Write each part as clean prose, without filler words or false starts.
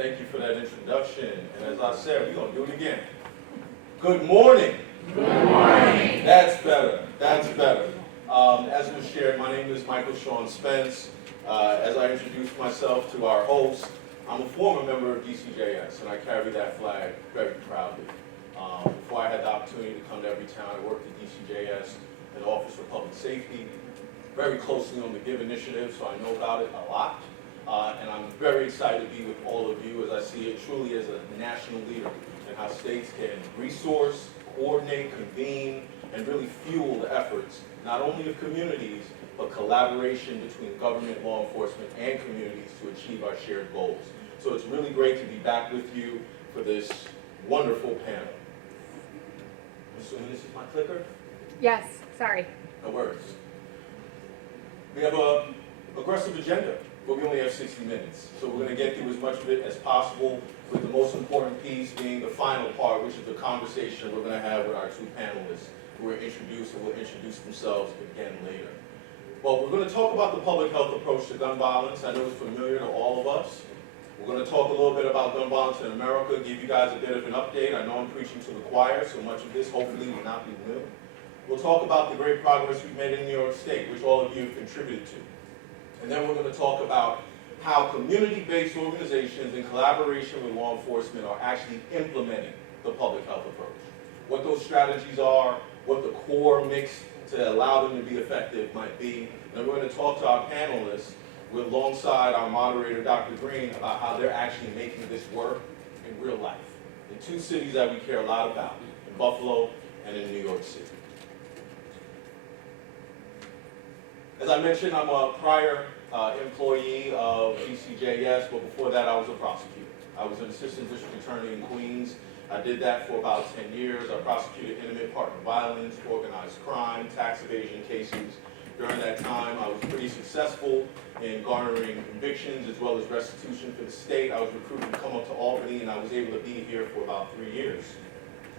Thank you for that introduction. And as I said, we're going to do it again. Good morning. Good morning. That's better. That's better. As was shared, my name is Michael Sean Spence. As I introduce myself to our host, I'm a former member of DCJS, and I carry that flag very proudly. Before I had the opportunity to come to Everytown, I worked at DCJS in the Office for Public Safety, very closely on the GIVE initiative, so I know about it a lot. And I'm very excited to be with all of you as I see it truly as a national leader in how states can resource, coordinate, convene, and really fuel the efforts, not only of communities, but collaboration between government, law enforcement, and communities to achieve our shared goals. So it's really great to be back with you for this wonderful panel. I'm assuming this is my clicker? Yes, sorry. No worries. We have an aggressive agenda, but we only have 60 minutes. So we're going to get through as much of it as possible, with the most important piece being the final part, which is the conversation we're going to have with our two panelists who are introduced and will introduce themselves again later. Well, we're going to talk about the public health approach to gun violence. I know it's familiar to all of us. We're going to talk a little bit about gun violence in America, give you guys a bit of an update. I know I'm preaching to the choir, so much of this hopefully will not be new. We'll talk about the great progress we've made in New York State, which all of you have contributed to. And then we're going to talk about how community-based organizations in collaboration with law enforcement are actually implementing the public health approach. What those strategies are, what the core mix to allow them to be effective might be. And we're going to talk to our panelists alongside our moderator, Dr. Green, about how they're actually making this work in real life in two cities that we care a lot about, in Buffalo and in New York City. As I mentioned, I'm a prior employee of DCJS, but before that I was a prosecutor. I was an assistant district attorney in Queens. I did that for about 10 years. I prosecuted intimate partner violence, organized crime, tax evasion cases. During that time, I was pretty successful in garnering convictions as well as restitution for the state. I was recruited to come up to Albany, and I was able to be here for about 3 years.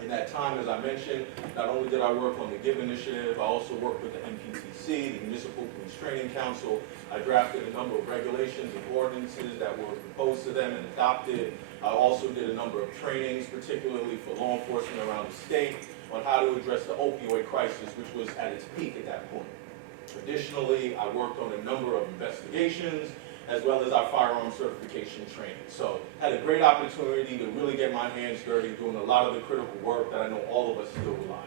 In that time, as I mentioned, not only did I work on the GIVE initiative, I also worked with the MPTC, the Municipal Police Training Council. I drafted a number of regulations and ordinances that were proposed to them and adopted. I also did a number of trainings, particularly for law enforcement around the state, on how to address the opioid crisis, which was at its peak at that point. Additionally, I worked on a number of investigations, as well as our firearm certification training. So had a great opportunity to really get my hands dirty doing a lot of the critical work that I know all of us still rely on.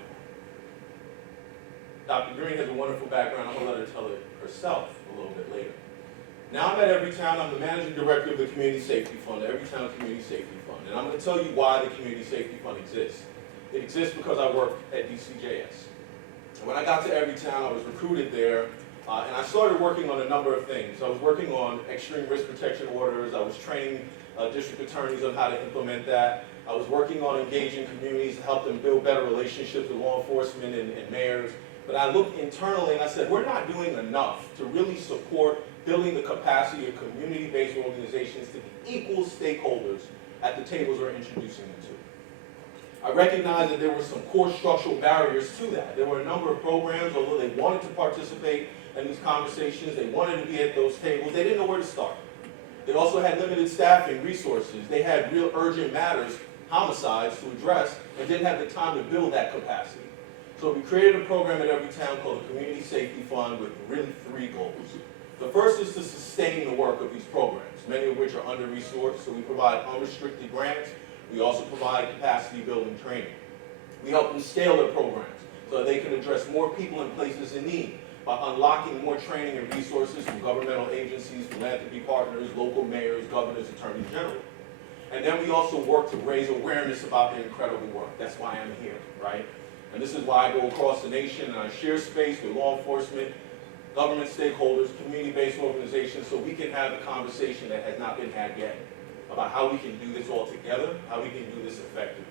Dr. Green has a wonderful background. I'm going to let her tell it herself a little bit later. Now I'm at Everytown. I'm the managing director of the Community Safety Fund, the Everytown Community Safety Fund. And I'm going to tell you why the Community Safety Fund exists. It exists because I work at DCJS. And when I got to Everytown, I was recruited there. And I started working on a number of things. I was working on extreme risk protection orders. I was training district attorneys on how to implement that. I was working on engaging communities to help them build better relationships with law enforcement and mayors. But I looked internally and I said, we're not doing enough to really support building the capacity of community-based organizations to be equal stakeholders at the tables we're introducing them to. I recognized that there were some core structural barriers to that. There were a number of programs, although they wanted to participate in these conversations, they wanted to be at those tables, they didn't know where to start. They also had limited staffing, resources. They had real urgent matters, homicides to address, and didn't have the time to build that capacity. So we created a program at Everytown called the Community Safety Fund with really 3 goals. The first is to sustain the work of these programs, many of which are under-resourced, so we provide unrestricted grants. We also provide capacity building training. We help them scale their programs so that they can address more people and places in need by unlocking more training and resources from governmental agencies, philanthropy partners, local mayors, governors, attorneys general. And then we also work to raise awareness about their incredible work. That's why I'm here, right? And this is why I go across the nation and I share space with law enforcement, government stakeholders, community-based organizations, so we can have a conversation that has not been had yet about how we can do this all together, how we can do this effectively.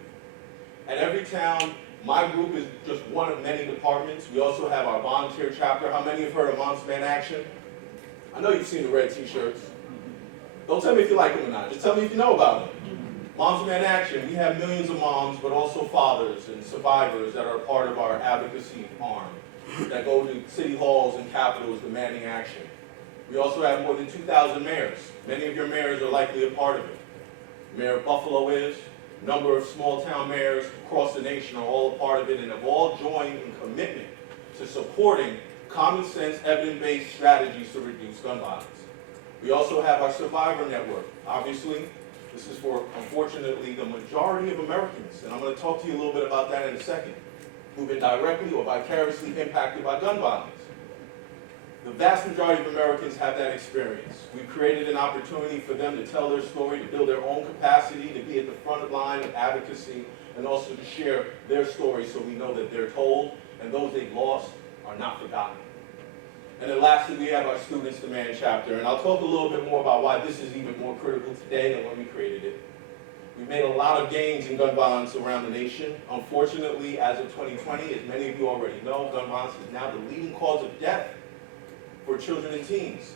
At Everytown, my group is just one of many departments. We also have our volunteer chapter. How many have heard of Moms Demand Action? I know you've seen the red t-shirts. Don't tell me if you like them or not. Just tell me if you know about them. Moms Demand Action. We have millions of moms, but also fathers and survivors that are part of our advocacy arm that go to city halls and capitals demanding action. We also have more than 2,000 mayors. Many of your mayors are likely a part of it. Mayor of Buffalo is, a number of small town mayors across the nation are all a part of it and have all joined in commitment to supporting common sense, evidence-based strategies to reduce gun violence. We also have our Survivor Network. Obviously, this is for, unfortunately, the majority of Americans, and I'm going to talk to you a little bit about that in a second, who've been directly or vicariously impacted by gun violence. The vast majority of Americans have that experience. We've created an opportunity for them to tell their story, to build their own capacity, to be at the front line of advocacy, and also to share their story so we know that they're told and those they've lost are not forgotten. And then lastly, we have our Students Demand chapter, and I'll talk a little bit more about why this is even more critical today than when we created it. We've made a lot of gains in gun violence around the nation. Unfortunately, as of 2020, as many of you already know, gun violence is now the leading cause of death for children and teens.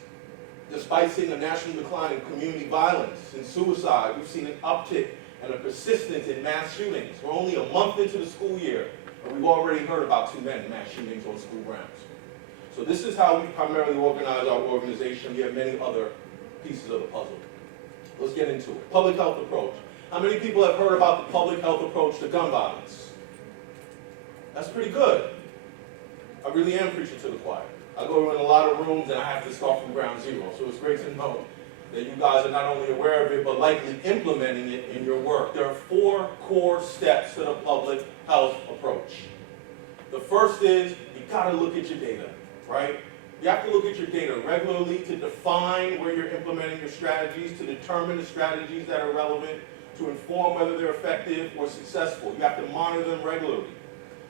Despite seeing a national decline in community violence and suicide, we've seen an uptick and a persistence in mass shootings. We're only a month into the school year, and we've already heard about 2 men mass shootings on school grounds. So this is how we primarily organize our organization. We have many other pieces of the puzzle. Let's get into it. Public health approach. How many people have heard about the public health approach to gun violence? That's pretty good. I really am preaching to the choir. I go in a lot of rooms and I have to start from ground zero. So it's great to know that you guys are not only aware of it, but likely implementing it in your work. There are 4 core steps to the public health approach. The first is you gotta look at your data, right? You have to look at your data regularly to define where you're implementing your strategies, to determine the strategies that are relevant, to inform whether they're effective or successful. You have to monitor them regularly.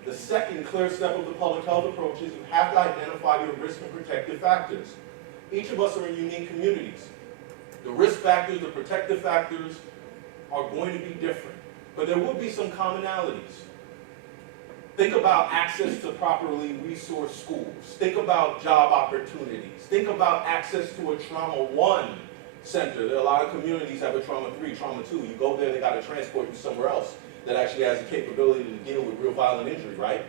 The second clear step of the public health approach is you have to identify your risk and protective factors. Each of us are in unique communities. The risk factors, the protective factors are going to be different, but there will be some commonalities. Think about access to properly resourced schools. Think about job opportunities. Think about access to a Trauma 1 center. There are a lot of communities have a Trauma 3, Trauma 2. You go there, they got to transport you somewhere else that actually has the capability to deal with real violent injury, right?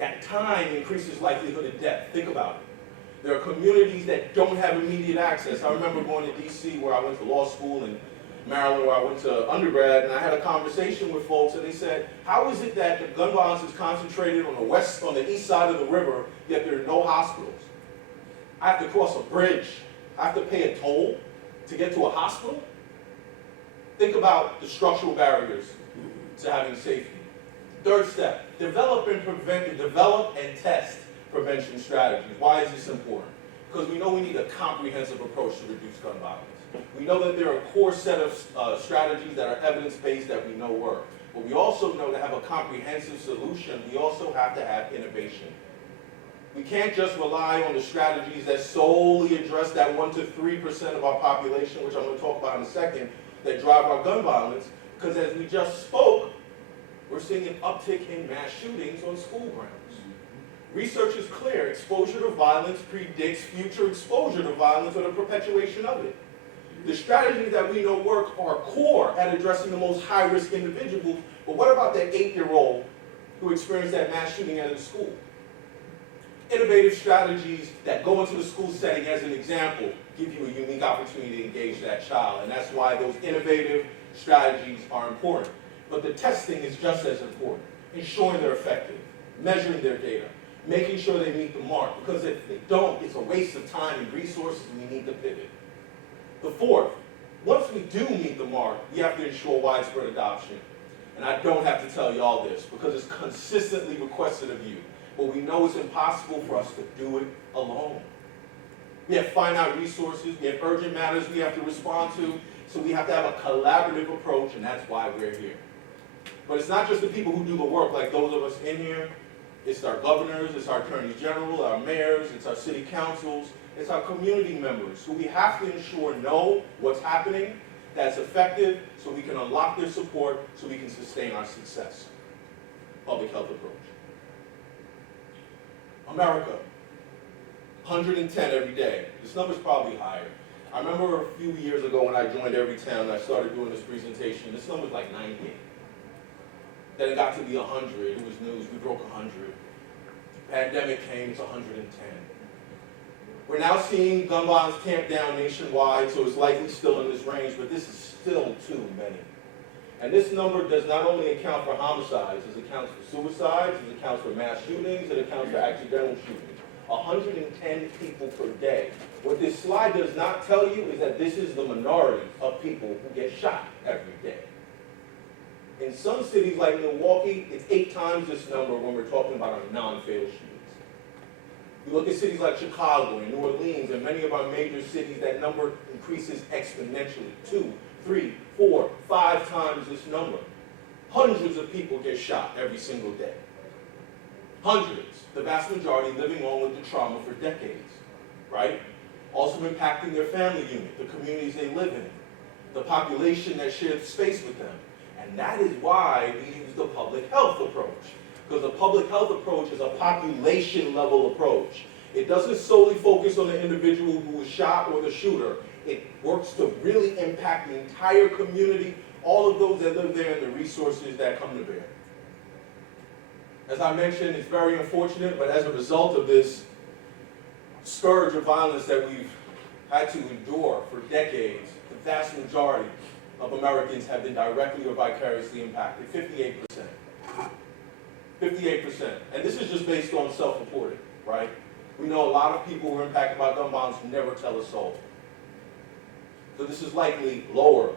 That time increases likelihood of death. Think about it. There are communities that don't have immediate access. I remember going to DC where I went to law school, and Maryland where I went to undergrad, and I had a conversation with folks, and they said, how is it that the gun violence is concentrated on the east side of the river, yet there are no hospitals? I have to cross a bridge. I have to pay a toll to get to a hospital? Think about the structural barriers to having safety. Third step, develop and test prevention strategies. Why is this important? Because we know we need a comprehensive approach to reduce gun violence. We know that there are a core set of strategies that are evidence-based that we know work. But we also know to have a comprehensive solution, we also have to have innovation. We can't just rely on the strategies that solely address that 1 to 3% of our population, which I'm going to talk about in a second, that drive our gun violence, because as we just spoke, we're seeing an uptick in mass shootings on school grounds. Research is clear. Exposure to violence predicts future exposure to violence or the perpetuation of it. The strategies that we know work are core at addressing the most high-risk individuals, but what about that 8-year-old who experienced that mass shooting at his school? Innovative strategies that go into the school setting, as an example, give you a unique opportunity to engage that child, and that's why those innovative strategies are important. But the testing is just as important, ensuring they're effective, measuring their data, making sure they meet the mark, because if they don't, it's a waste of time and resources, and we need to pivot. The fourth, once we do meet the mark, we have to ensure widespread adoption. And I don't have to tell you all this, because it's consistently requested of you. But we know it's impossible for us to do it alone. We have finite resources, we have urgent matters we have to respond to, so we have to have a collaborative approach, and that's why we're here. But it's not just the people who do the work, like those of us in here. It's our governors, it's our attorneys general, our mayors, it's our city councils, it's our community members, who we have to ensure know what's happening, that's effective, so we can unlock their support, so we can sustain our success. Public health approach. America, 110 every day. This number's probably higher. I remember a few years ago when I joined Everytown and I started doing this presentation, this number was like 90. Then it got to be 100, it was news, we broke 100. Pandemic came, it's 110. We're now seeing gun violence tamp down nationwide, so it's likely still in this range, but this is still too many. And this number does not only account for homicides, it accounts for suicides, it accounts for mass shootings, it accounts for accidental shootings. 110 people per day. What this slide does not tell you is that this is the minority of people who get shot every day. In some cities like Milwaukee, it's 8 times this number when we're talking about our non-fatal shootings. You look at cities like Chicago and New Orleans and many of our major cities, that number increases exponentially. 2, 3, 4, 5 times this number. Hundreds of people get shot every single day. Hundreds, the vast majority living on with the trauma for decades, right? Also impacting their family unit, the communities they live in, the population that shares space with them. And that is why we use the public health approach. Because the public health approach is a population level approach. It doesn't solely focus on the individual who was shot or the shooter. It works to really impact the entire community, all of those that live there and the resources that come to bear. As I mentioned, it's very unfortunate, but as a result of this scourge of violence that we've had to endure for decades, the vast majority of Americans have been directly or vicariously impacted, 58%. 58%. And this is just based on self-reported, right? We know a lot of people who are impacted by gun violence never tell a soul. So this is likely lower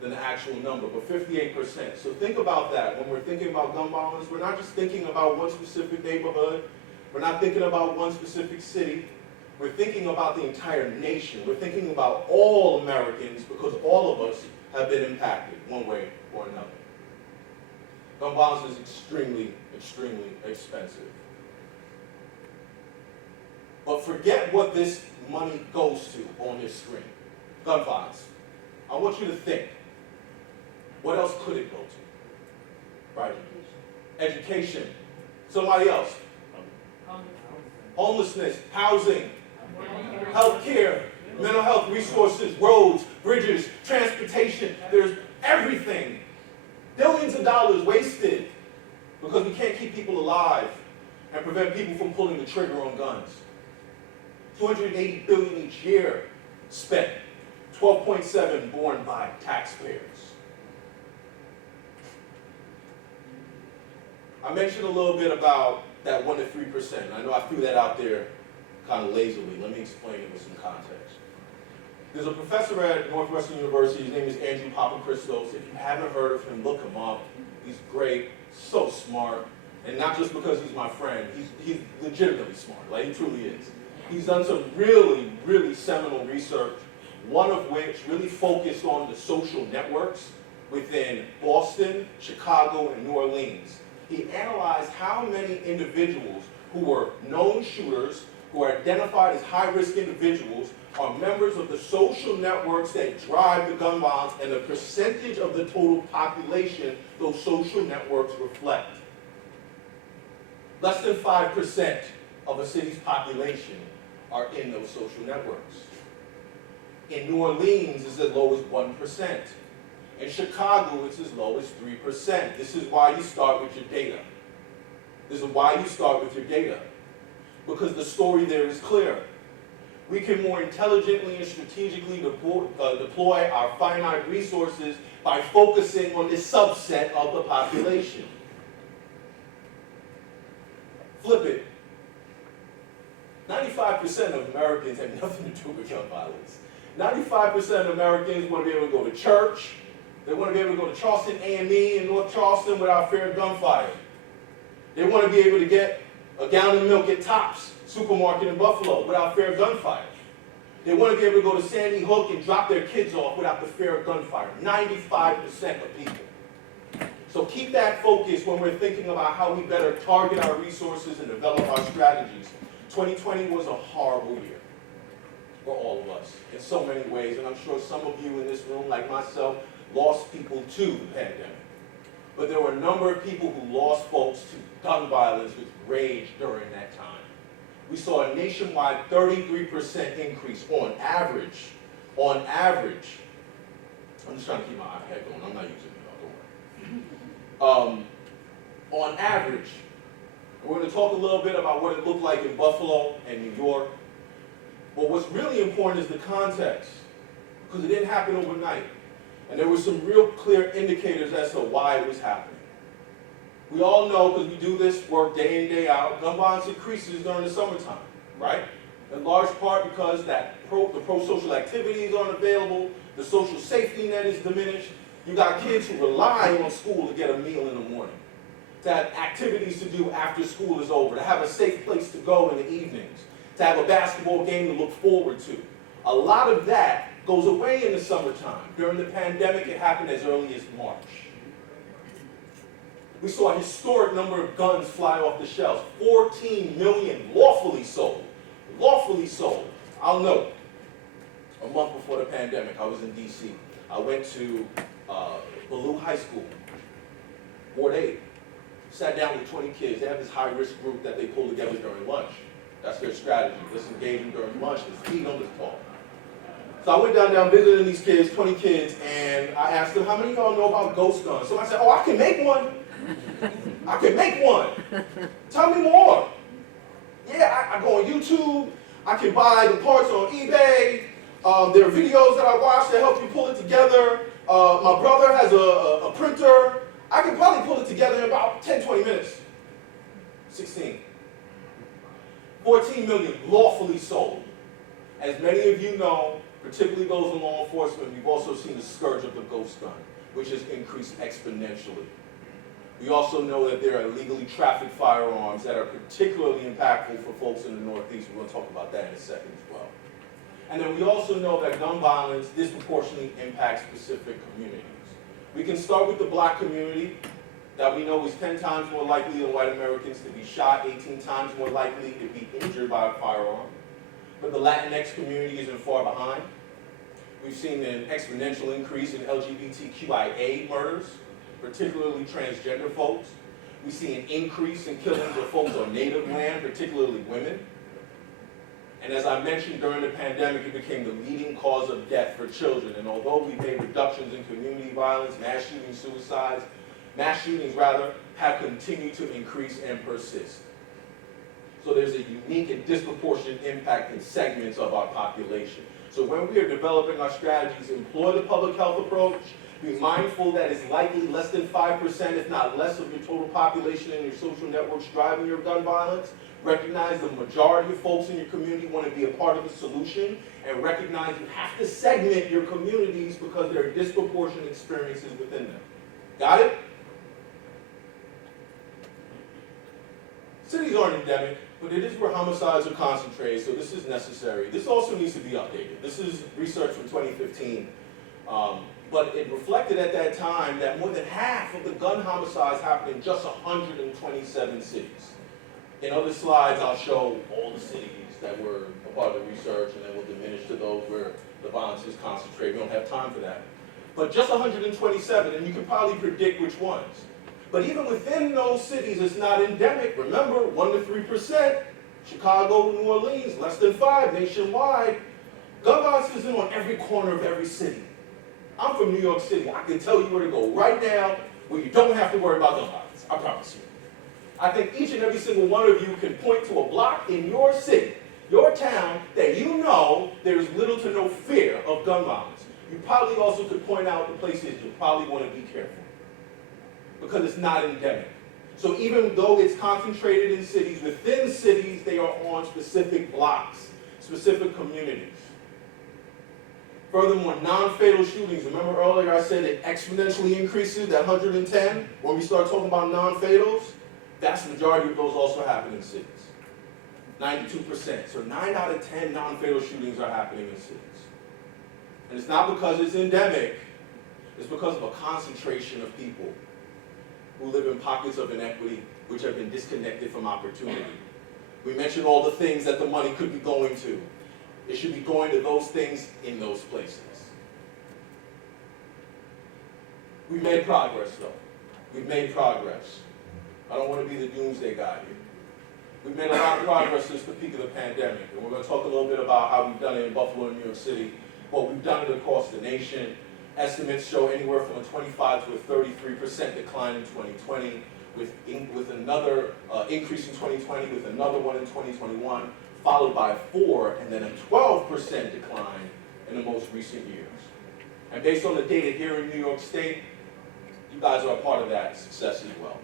than the actual number, but 58%. So think about that. When we're thinking about gun violence, we're not just thinking about one specific neighborhood. We're not thinking about one specific city. We're thinking about the entire nation. We're thinking about all Americans because all of us have been impacted one way or another. Gun violence is extremely, extremely expensive. But forget what this money goes to on this screen. Gun violence. I want you to think. What else could it go to? Right? Education. Somebody else. Homelessness, housing, healthcare, mental health resources, roads, bridges, transportation. There's everything. Billions of dollars wasted because we can't keep people alive and prevent people from pulling the trigger on guns. $280 billion each year spent, 12.7 borne by taxpayers. I mentioned a little bit about that 1 to 3%. I know I threw that out there kind of lazily. Let me explain it with some context. There's a professor at Northwestern University. His name is Andrew Papachristos. If you haven't heard of him, look him up. He's great, so smart, and not just because he's my friend. He's legitimately smart, like he truly is. He's done some really, really seminal research, one of which really focused on the social networks within Boston, Chicago, and New Orleans. He analyzed how many individuals who were known shooters, who are identified as high-risk individuals, are members of the social networks that drive the gun violence and the percentage of the total population those social networks reflect. Less than 5% of a city's population are in those social networks. In New Orleans, it's as low as 1%. In Chicago, it's as low as 3%. This is why you start with your data. This is why you start with your data. Because the story there is clear. We can more intelligently and strategically deploy our finite resources by focusing on this subset of the population. Flip it. 95% of Americans have nothing to do with gun violence. 95% of Americans want to be able to go to church. They want to be able to go to Charleston A&E in North Charleston without fear of gunfire. They want to be able to get a gallon of milk at Tops supermarket in Buffalo without fear of gunfire. They want to be able to go to Sandy Hook and drop their kids off without the fear of gunfire. 95% of people. So keep that focus when we're thinking about how we better target our resources and develop our strategies. 2020 was a horrible year for all of us in so many ways, and I'm sure some of you in this room, like myself, lost people to the pandemic. But there were a number of people who lost folks to gun violence which raged during that time. We saw a nationwide 33% increase on average. On average. I'm just trying to keep my iPad going. I'm not using it, don't worry. On average. We're going to talk a little bit about what it looked like in Buffalo and New York. But what's really important is the context, because it didn't happen overnight. And there were some real clear indicators as to why it was happening. We all know, because we do this work day in, day out, gun violence increases during the summertime, right? In large part because the pro-social activities aren't available, the social safety net is diminished. You got kids who rely on school to get a meal in the morning, to have activities to do after school is over, to have a safe place to go in the evenings, to have a basketball game to look forward to. A lot of that goes away in the summertime. During the pandemic, it happened as early as March. We saw a historic number of guns fly off the shelves. 14 million lawfully sold. Lawfully sold. I'll note, a month before the pandemic, I was in DC. I went to Ballou High School, Ward 8. Sat down with 20 kids. They have this high-risk group that they pull together during lunch. That's their strategy. Let's engage them during lunch. Let's feed them, let's talk. So I went down visiting these kids, 20 kids, and I asked them, how many of y'all know about ghost guns? Somebody said, oh, I can make one. I can make one. Tell me more. Yeah, I go on YouTube. I can buy the parts on eBay. There are videos that I watch that help you pull it together. My brother has a printer. I can probably pull it together in about 10, 20 minutes. 16. 14 million lawfully sold. As many of you know, particularly those in law enforcement, we've also seen the scourge of the ghost gun, which has increased exponentially. We also know that there are illegally trafficked firearms that are particularly impactful for folks in the Northeast. We're going to talk about that in a second as well. And then we also know that gun violence disproportionately impacts specific communities. We can start with the black community, that we know is 10 times more likely than white Americans to be shot, 18 times more likely to be injured by a firearm. But the Latinx community isn't far behind. We've seen an exponential increase in LGBTQIA murders, particularly transgender folks. We see an increase in killings of folks on native land, particularly women. And as I mentioned, during the pandemic, it became the leading cause of death for children. And although we made reductions in community violence, mass shootings have continued to increase and persist. So there's a unique and disproportionate impact in segments of our population. So when we are developing our strategies, employ the public health approach, be mindful that it's likely less than 5%, if not less, of your total population and your social networks driving your gun violence. Recognize the majority of folks in your community want to be a part of the solution, and recognize you have to segment your communities because there are disproportionate experiences within them. Got it? Cities aren't endemic, but it is where homicides are concentrated, so this is necessary. This also needs to be updated. This is research from 2015. But it reflected at that time that more than half of the gun homicides happened in just 127 cities. In other slides, I'll show all the cities that were a part of the research, and then we'll diminish to those where the violence is concentrated. We don't have time for that. But just 127, and you can probably predict which ones. But even within those cities, it's not endemic. Remember, 1 to 3%. Chicago, New Orleans, less than 5 nationwide. Gun violence isn't on every corner of every city. I'm from New York City. I can tell you where to go right now where you don't have to worry about gun violence. I promise you. I think each and every single one of you can point to a block in your city, your town, that you know there's little to no fear of gun violence. You probably also could point out the places you probably want to be careful because it's not endemic. So even though it's concentrated in cities, within cities they are on specific blocks, specific communities. Furthermore, non-fatal shootings. Remember earlier I said it exponentially increases, that 110, when we start talking about non-fatals? Vast majority of those also happen in cities. 92%. So 9 out of 10 non-fatal shootings are happening in cities. And it's not because it's endemic, it's because of a concentration of people who live in pockets of inequity which have been disconnected from opportunity. We mentioned all the things that the money could be going to. It should be going to those things in those places. We've made progress though. We've made progress. I don't want to be the doomsday guy here. We've made a lot of progress since the peak of the pandemic, and we're going to talk a little bit about how we've done it in Buffalo and New York City, but we've done it across the nation. Estimates show anywhere from a 25 to a 33% decline in 2020, with another increase in 2020, with another one in 2021, followed by 4, and then a 12% decline in the most recent years. And based on the data here in New York State, you guys are a part of that success as well.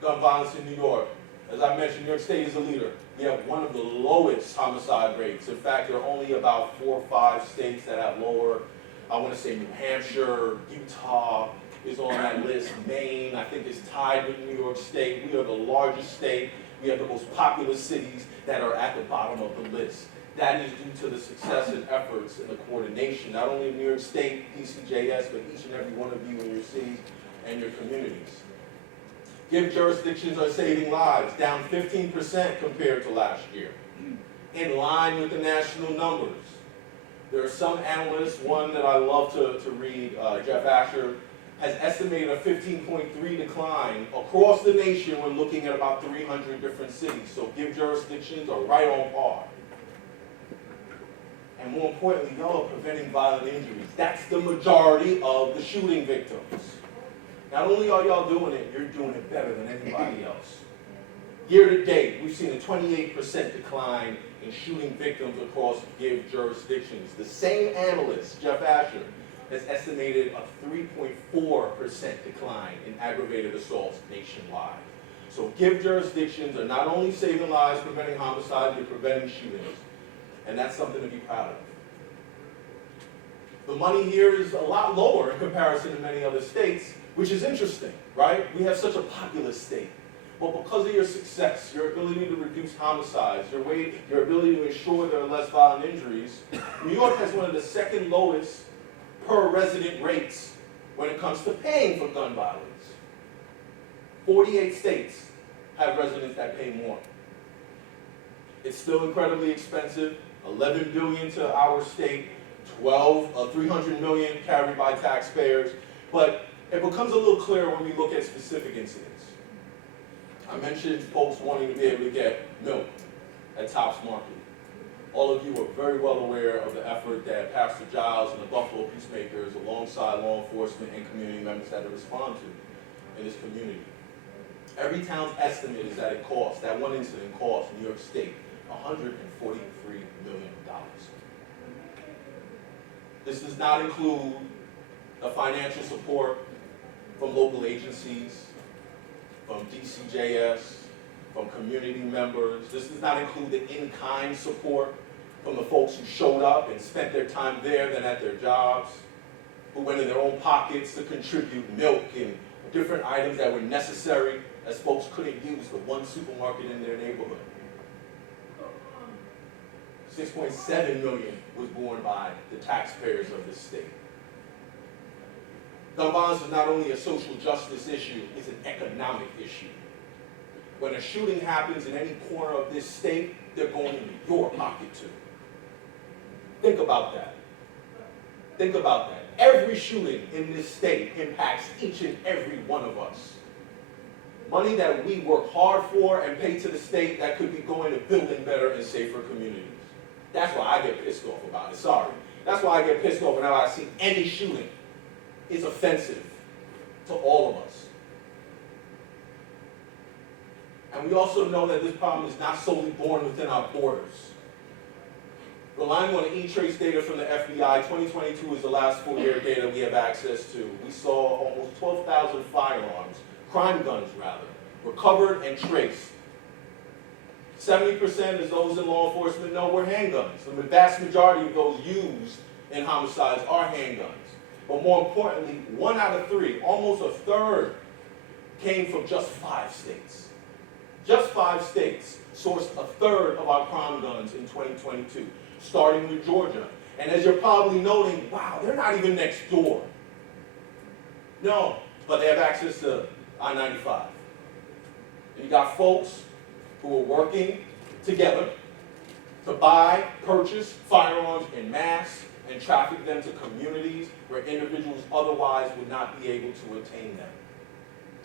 Gun violence in New York. As I mentioned, New York State is a leader. We have one of the lowest homicide rates. In fact, there are only about 4 or 5 states that have lower. I want to say New Hampshire, Utah is on that list. Maine, I think, is tied with New York State. We are the largest state. We have the most populous cities that are at the bottom of the list. That is due to the success and efforts and the coordination, not only of New York State, DCJS, but each and every one of you in your cities and your communities. Give jurisdictions are saving lives, down 15% compared to last year, in line with the national numbers. There are some analysts, one that I love to read, Jeff Asher, has estimated a 15.3 decline across the nation when looking at about 300 different cities. So give jurisdictions are right on par. And more importantly, y'all are preventing violent injuries. That's the majority of the shooting victims. Not only are y'all doing it, you're doing it better than anybody else. Year to date, we've seen a 28% decline in shooting victims across give jurisdictions. The same analyst, Jeff Asher, has estimated a 3.4% decline in aggravated assaults nationwide. So give jurisdictions are not only saving lives, preventing homicides, they're preventing shootings. And that's something to be proud of. The money here is a lot lower in comparison to many other states, which is interesting, right? We have such a populous state. But because of your success, your ability to reduce homicides, your ability to ensure there are less violent injuries, New York has one of the second lowest per resident rates when it comes to paying for gun violence. 48 states have residents that pay more. It's still incredibly expensive. $11 billion to our state, 300 million carried by taxpayers. But it becomes a little clearer when we look at specific incidents. I mentioned folks wanting to be able to get milk at Tops Market. All of you are very well aware of the effort that Pastor Giles and the Buffalo Peacemakers, alongside law enforcement and community members, had to respond to in this community. Every town's estimate is that it costs, that one incident cost New York State $143 million. This does not include the financial support from local agencies, from DCJS, from community members. This does not include the in-kind support from the folks who showed up and spent their time there than at their jobs, who went in their own pockets to contribute milk and different items that were necessary as folks couldn't use the one supermarket in their neighborhood. 6.7 million was borne by the taxpayers of this state. Gun violence is not only a social justice issue, it's an economic issue. When a shooting happens in any corner of this state, they're going into your pocket too. Think about that. Think about that. Every shooting in this state impacts each and every one of us. Money that we work hard for and pay to the state that could be going to building better and safer communities. That's why I get pissed off about it, sorry. That's why I get pissed off whenever I see any shooting. It's offensive to all of us. And we also know that this problem is not solely born within our borders. Relying on the E-Trace data from the FBI, 2022 is the last full-year data we have access to. We saw almost 12,000 firearms, crime guns rather, recovered and traced. 70%, as those in law enforcement know, were handguns. The vast majority of those used in homicides are handguns. But more importantly, 1 out of 3, almost a third, came from just 5 states. Just 5 states sourced a third of our crime guns in 2022, starting with Georgia. And as you're probably noting, wow, they're not even next door. No, but they have access to I-95. And you got folks who are working together to buy, purchase firearms en masse and traffic them to communities where individuals otherwise would not be able to attain them.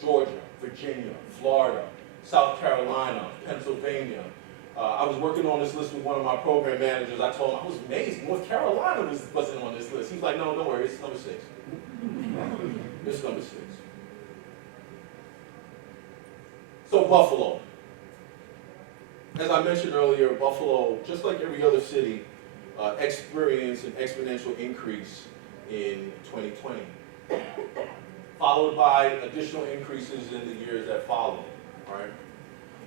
Georgia, Virginia, Florida, South Carolina, Pennsylvania. I was working on this list with one of my program managers. I told him I was amazed. North Carolina wasn't on this list. He's like, no, don't worry, it's number 6. It's number 6. So Buffalo. As I mentioned earlier, Buffalo, just like every other city, experienced an exponential increase in 2020, followed by additional increases in the years that followed, right?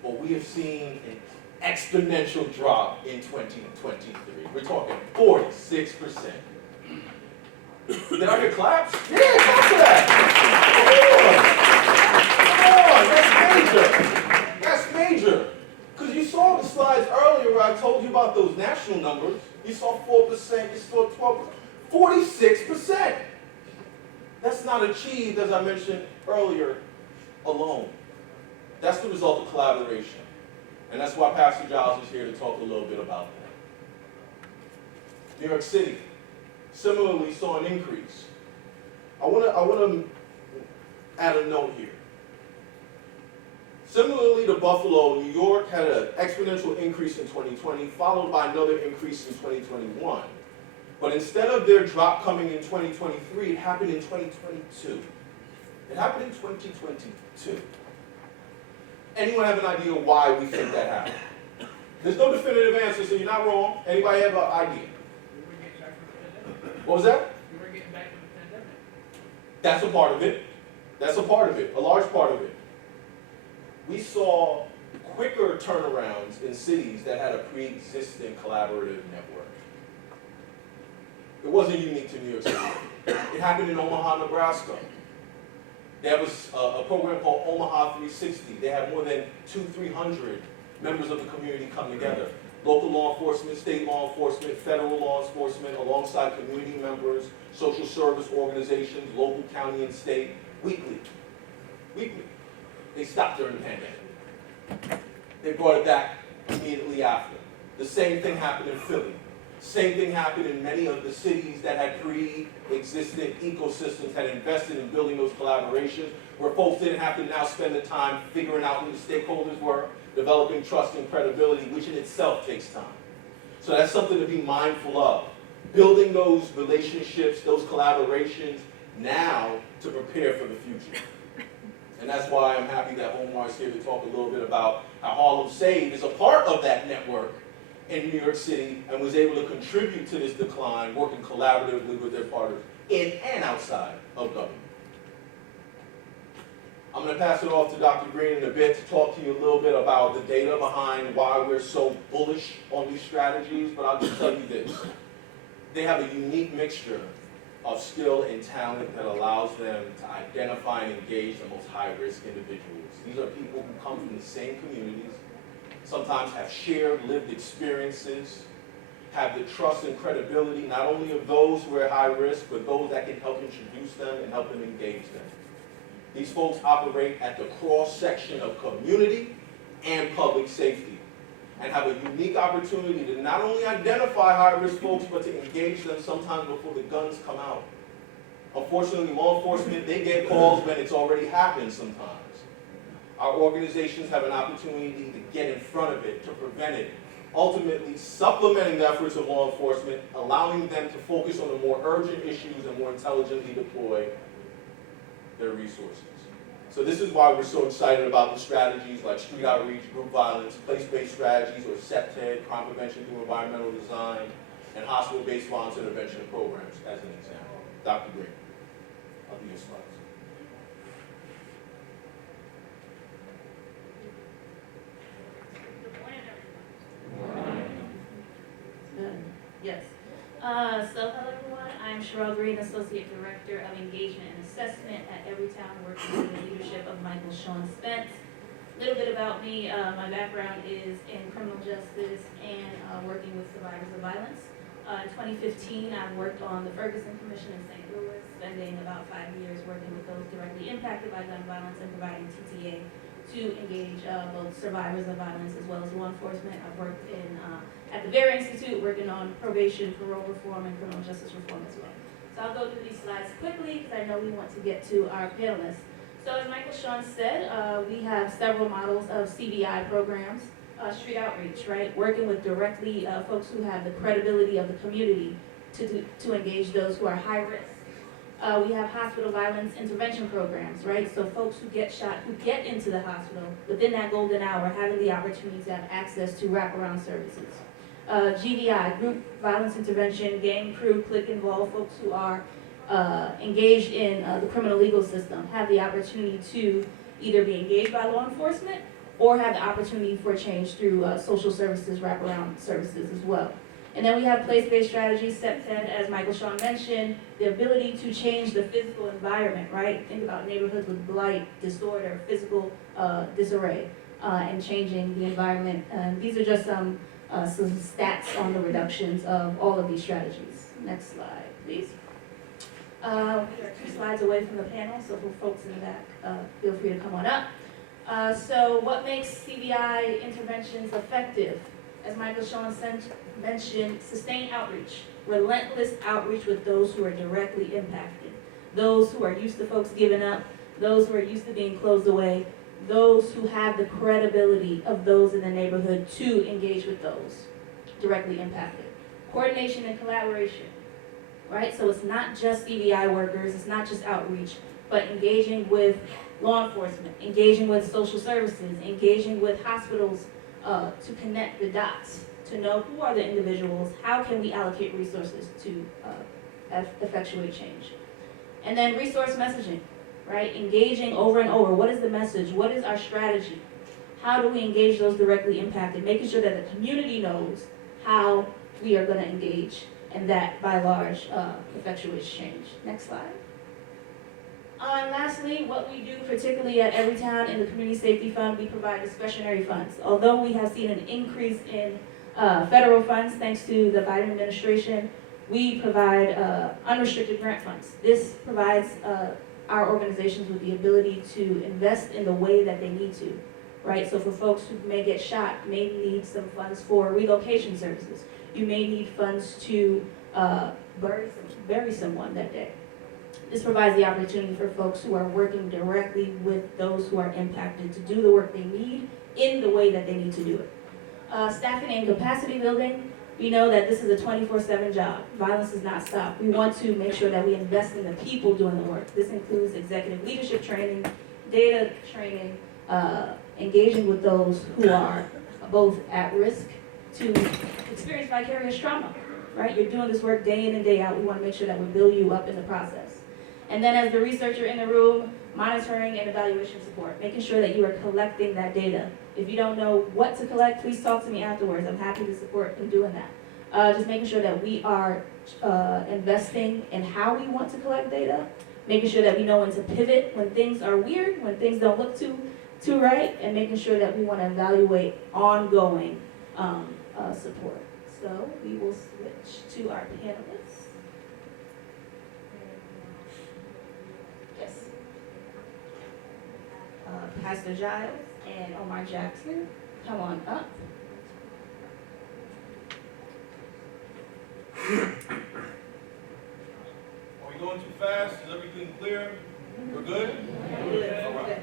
But we have seen an exponential drop in 2023. We're talking 46%. Did I hear claps? Yeah, clap for that. Come on, that's major. Because you saw the slides earlier where I told you about those national numbers. You saw 4%, you saw 12%, 46%. That's not achieved, as I mentioned earlier, alone. That's the result of collaboration. And that's why Pastor Giles is here to talk a little bit about that. New York City similarly saw an increase. I want to add a note here. Similarly to Buffalo, New York had an exponential increase in 2020, followed by another increase in 2021. But instead of their drop coming in 2023, it happened in 2022. It happened in 2022. Anyone have an idea why we think that happened? There's no definitive answer, so you're not wrong. Anybody have an idea? We were getting back from the pandemic. What was that? We were getting back from the pandemic. That's a part of it. That's a part of it, a large part of it. We saw quicker turnarounds in cities that had a pre-existing collaborative network. It wasn't unique to New York City. It happened in Omaha, Nebraska. There was a program called Omaha 360. They had more than 200-300 members of the community come together. Local law enforcement, state law enforcement, federal law enforcement, alongside community members, social service organizations, local, county, and state, weekly. Weekly. They stopped during the pandemic. They brought it back immediately after. The same thing happened in Philly. Same thing happened in many of the cities that had pre-existing ecosystems, had invested in building those collaborations, where folks didn't have to now spend the time figuring out who the stakeholders were, developing trust and credibility, which in itself takes time. So that's something to be mindful of. Building those relationships, those collaborations now to prepare for the future. And that's why I'm happy that Omar is here to talk a little bit about how Harlem Save is a part of that network in New York City and was able to contribute to this decline, working collaboratively with their partners in and outside of government. I'm going to pass it off to Dr. Green in a bit to talk to you a little bit about the data behind why we're so bullish on these strategies, but I'll just tell you this. They have a unique mixture of skill and talent that allows them to identify and engage the most high-risk individuals. These are people who come from the same communities, sometimes have shared lived experiences, have the trust and credibility not only of those who are high risk, but those that can help introduce them and help them engage them. These folks operate at the cross-section of community and public safety and have a unique opportunity to not only identify high-risk folks, but to engage them sometimes before the guns come out. Unfortunately, law enforcement, they get calls when it's already happened sometimes. Our organizations have an opportunity to get in front of it, to prevent it, ultimately supplementing the efforts of law enforcement, allowing them to focus on the more urgent issues and more intelligently deploy their resources. So this is why we're so excited about the strategies like street outreach, group violence, place-based strategies, or CPTED, crime prevention through environmental design, and hospital-based violence intervention programs, as an example. Dr. Green, I'll do your slides. Yes. So hello everyone, I'm Cheryl Green, Associate Director of Engagement and Assessment at Everytown, working under the leadership of Michael Sean Spence. A little bit about me, my background is in criminal justice and working with survivors of violence. In 2015, I worked on the Ferguson Commission in St. Louis, spending about 5 years working with those directly impacted by gun violence and providing TTA to engage both survivors of violence as well as law enforcement. I've worked in at the Vera Institute, working on probation, parole reform, and criminal justice reform as well. So I'll go through these slides quickly because I know we want to get to our panelists. So as Michael Sean said, we have several models of CDI programs, street outreach, right? Working with directly folks who have the credibility of the community to engage those who are high risk. We have hospital violence intervention programs, right? So folks who get shot, who get into the hospital within that golden hour, having the opportunity to have access to wraparound services. GVI, group violence intervention, gang crew, click involved, folks who are engaged in the criminal legal system have the opportunity to either be engaged by law enforcement or have the opportunity for change through social services, wraparound services as well. And then we have place-based strategies, SEPTED, as Michael Sean mentioned, the ability to change the physical environment, right? Think about neighborhoods with blight, disorder, physical disarray, and changing the environment. And these are just some stats on the reductions of all of these strategies. Next slide, please. We are 2 slides away from the panel, so for folks in the back, feel free to come on up. So what makes CVI interventions effective? As Michael Sean mentioned, sustained outreach, relentless outreach with those who are directly impacted, those who are used to folks giving up, those who are used to being closed away, those who have the credibility of those in the neighborhood to engage with those directly impacted. Coordination and collaboration, right? So it's not just CVI workers, it's not just outreach, but engaging with law enforcement, engaging with social services, engaging with hospitals to connect the dots, to know who are the individuals, how can we allocate resources to effectuate change. And then resource messaging, right? Engaging over and over. What is the message? What is our strategy? How do we engage those directly impacted? Making sure that the community knows how we are going to engage, and that, by large, effectuates change. Next slide. And lastly, what we do, particularly at Everytown in the Community Safety Fund, we provide discretionary funds. Although we have seen an increase in federal funds thanks to the Biden administration, we provide unrestricted grant funds. This provides our organizations with the ability to invest in the way that they need to, right? So for folks who may get shot, may need some funds for relocation services. You may need funds to bury someone that day. This provides the opportunity for folks who are working directly with those who are impacted to do the work they need in the way that they need to do it. Staffing and capacity building, we know that this is a 24/7 job. Violence does not stop. We want to make sure that we invest in the people doing the work. This includes executive leadership training, data training, engaging with those who are both at risk to experience vicarious trauma, right? You're doing this work day in and day out. We want to make sure that we build you up in the process. And then as the researcher in the room, monitoring and evaluation support, making sure that you are collecting that data. If you don't know what to collect, please talk to me afterwards. I'm happy to support in doing that. Just making sure that we are investing in how we want to collect data, making sure that we know when to pivot when things are weird, when things don't look too right, and making sure that we want to evaluate ongoing support. So we will switch to our panelists. Yes. Pastor Giles and Omar Jackson, come on up. Are we going too fast? Is everything clear? We're good? All right.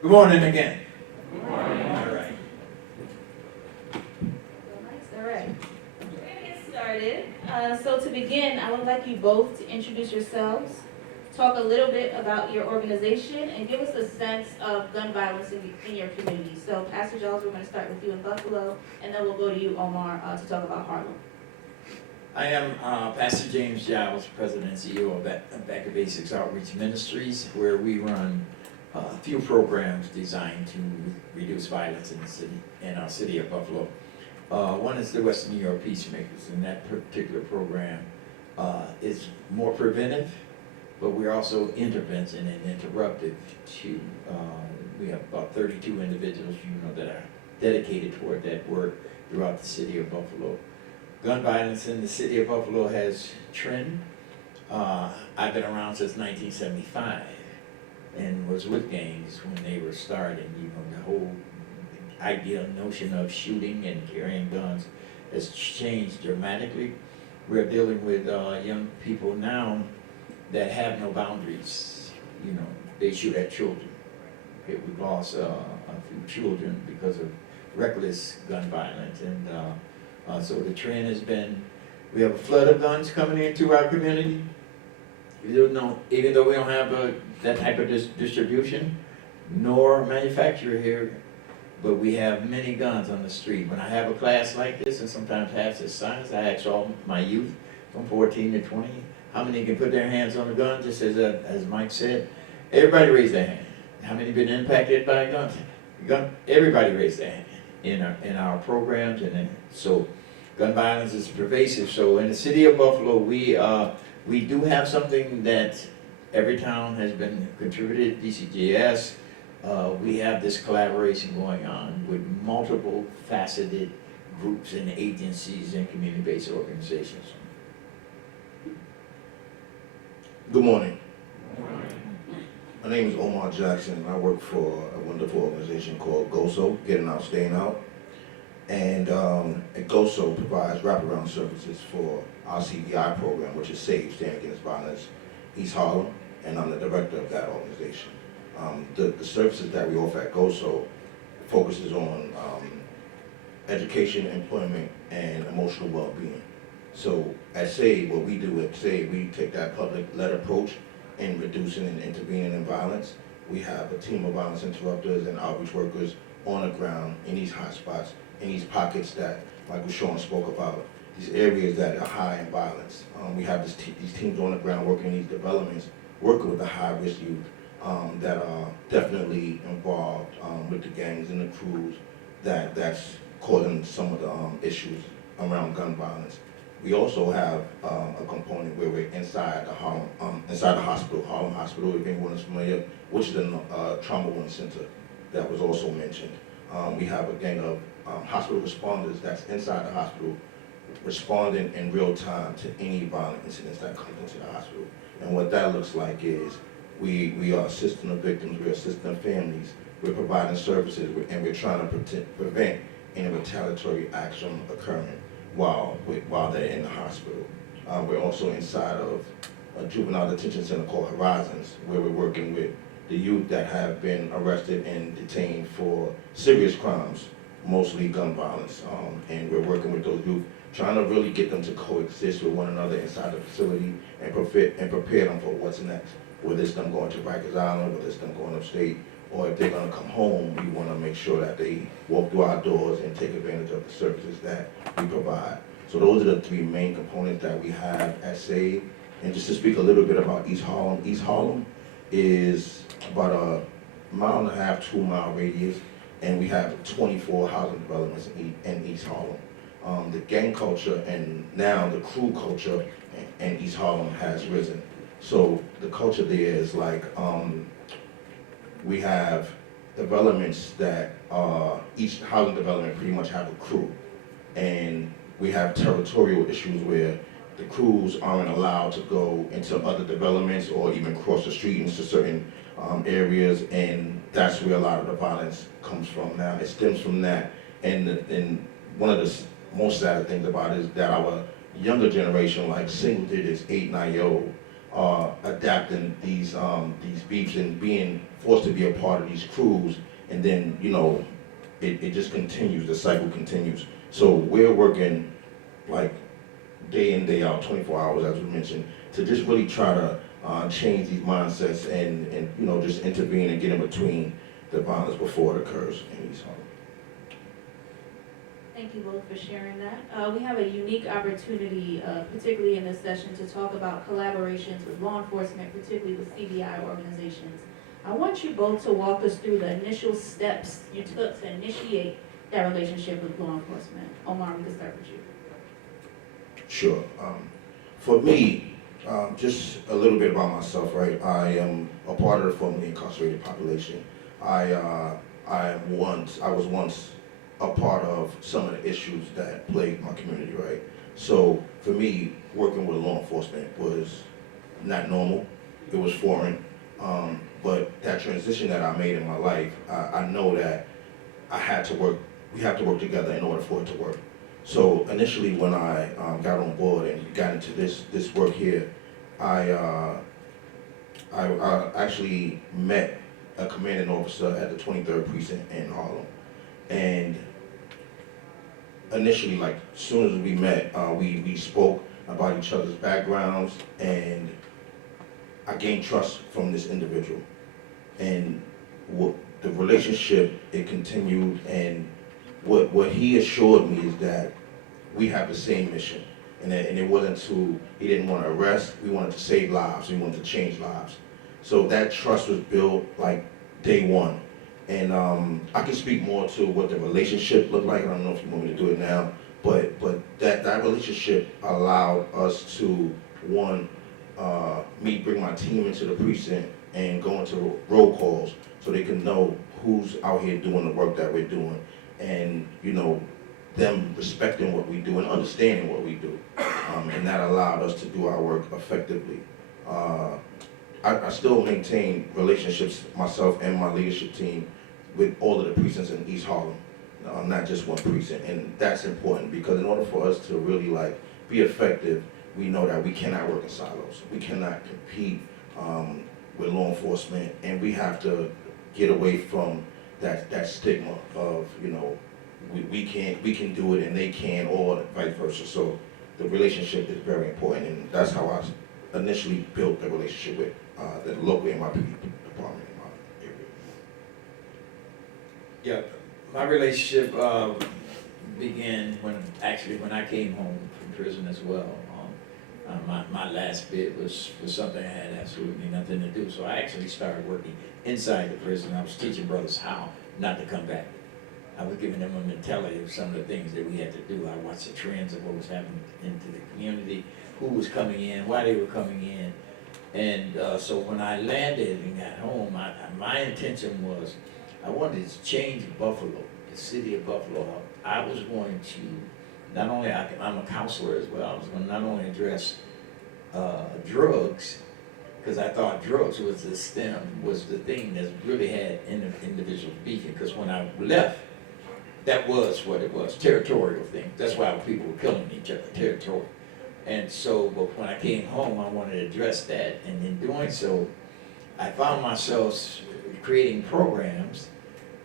Good morning again. Good morning. All right. All right. We're going to get started. So to begin, I would like you both to introduce yourselves, talk a little bit about your organization, and give us a sense of gun violence in your community. So Pastor Giles, we're going to start with you in Buffalo, and then we'll go to you, Omar, to talk about Harlem. I am Pastor James Giles, President and CEO of Back to Basics Outreach Ministries, where we run a few programs designed to reduce violence in the city, in our city of Buffalo. One is the Western New York Peacemakers, and that particular program is more preventive, but we're also intervention and interruptive to, we have about 32 individuals, that are dedicated toward that work throughout the city of Buffalo. Gun violence in the city of Buffalo has trended. I've been around since 1975 and was with gangs when they were starting. The whole idea, notion of shooting and carrying guns has changed dramatically. We're dealing with young people now that have no boundaries. They shoot at children. We've lost a few children because of reckless gun violence, and so the trend has been, we have a flood of guns coming into our community. Even though we don't have that type of distribution, nor manufacturer here, but we have many guns on the street. When I have a class like this, and sometimes half this size, I ask all my youth from 14 to 20, how many can put their hands on a gun, just as Mike said. Everybody raise their hand. How many been impacted by a gun? Everybody raise their hand in our programs, and so gun violence is pervasive. So in the city of Buffalo, we do have something that every town has been contributed, DCGS. We have this collaboration going on with multiple faceted groups and agencies and community-based organizations. Good morning. My name is Omar Jackson. I work for a wonderful organization called GOSO, Getting Out, Staying Out. And GOSO provides wraparound services for our CVI program, which is SAVE, Stand Against Violence, East Harlem, and I'm the director of that organization. The services that we offer at GOSO focuses on education, employment, and emotional well-being. So at SAVE, what we do at SAVE, we take that public-led approach in reducing and intervening in violence. We have a team of violence interrupters and outreach workers on the ground in these hotspots, in these pockets that Michael Sean spoke about, these areas that are high in violence. We have these teams on the ground working in these developments, working with the high-risk youth that are definitely involved with the gangs and the crews that's causing some of the issues around gun violence. We also have a component where we're inside the hospital, Harlem Hospital, if anyone is familiar, which is a trauma wound center that was also mentioned. We have a gang of hospital responders that's inside the hospital, responding in real time to any violent incidents that come into the hospital. And what that looks like is we are assisting the victims, we're assisting the families, we're providing services, and we're trying to prevent any retaliatory action occurring while they're in the hospital. We're also inside of a juvenile detention center called Horizons, where we're working with the youth that have been arrested and detained for serious crimes, mostly gun violence. And we're working with those youth, trying to really get them to coexist with one another inside the facility and prepare them for what's next. Whether it's them going to Rikers Island, whether it's them going upstate, or if they're gonna come home, we wanna make sure that they walk through our doors and take advantage of the services that we provide. So those are the three main components that we have at SAVE. And just to speak a little bit about East Harlem is about a 1.5 to 2 mile radius, and we have 24 housing developments in East Harlem. The gang culture and now the crew culture in East Harlem has risen. So the culture there is like, we have developments that each housing development pretty much have a crew. And we have territorial issues where the crews aren't allowed to go into other developments or even cross the street into certain areas, and that's where a lot of the violence comes from now. It stems from that, and one of the most sad things about it is that our younger generation, like single digits, 8, 9-year-old, are adapting these beefs and being forced to be a part of these crews, and then, you know, it just continues, the cycle continues. So we're working like day in, day out, 24 hours, as we mentioned, to just really try to change these mindsets and you know, just intervene and get in between the violence before it occurs in East Harlem. Thank you both for sharing that. We have a unique opportunity, particularly in this session, to talk about collaborations with law enforcement, particularly with CVI organizations. I want you both to walk us through the initial steps you took to initiate that relationship with law enforcement. Omar, we can start with you. Sure. For me, just a little bit about myself, right? I am a part of the formerly incarcerated population. I was once a part of some of the issues that plagued my community, right? So for me, working with law enforcement was not normal. It was foreign. But that transition that I made in my life, I know that we have to work together in order for it to work. So initially when I got on board and got into this work here, I actually met a commanding officer at the 23rd Precinct in Harlem. And initially, like, as soon as we met, we spoke about each other's backgrounds, and I gained trust from this individual. And the relationship, it continued, and what he assured me is that we have the same mission. And it wasn't he didn't want to arrest, we wanted to save lives, we wanted to change lives. So that trust was built like day one. And I can speak more to what the relationship looked like. I don't know if you want me to do it now, but that relationship allowed us to, one, me bring my team into the precinct and go into roll calls so they can know who's out here doing the work that we're doing, and them respecting what we do and understanding what we do, and that allowed us to do our work effectively. I still maintain relationships, myself and my leadership team, with all of the precincts in East Harlem, not just one precinct, and that's important because in order for us to really be effective, we know that we cannot work in silos. We cannot compete with law enforcement, and we have to get away from that stigma of we can do it and they can, or vice versa. So the relationship is very important, and that's how I initially built the relationship with the local NYPD department in my area. Yeah, my relationship began when I came home from prison as well. My last bit was something I had absolutely nothing to do. So I actually started working inside the prison. I was teaching brothers how not to come back. I was giving them a mentality of some of the things that we had to do. I watched the trends of what was happening into the community, who was coming in, why they were coming in. And so when I landed and got home, my intention was I wanted to change Buffalo, the city of Buffalo. I was going to, not only, I'm a counselor as well, I was going to not only address drugs, because I thought drugs was the thing that really had individuals beefing, because when I left, that was what it was, territorial thing. That's why people were killing each other, territory. And so, but when I came home, I wanted to address that, and in doing so, I found myself creating programs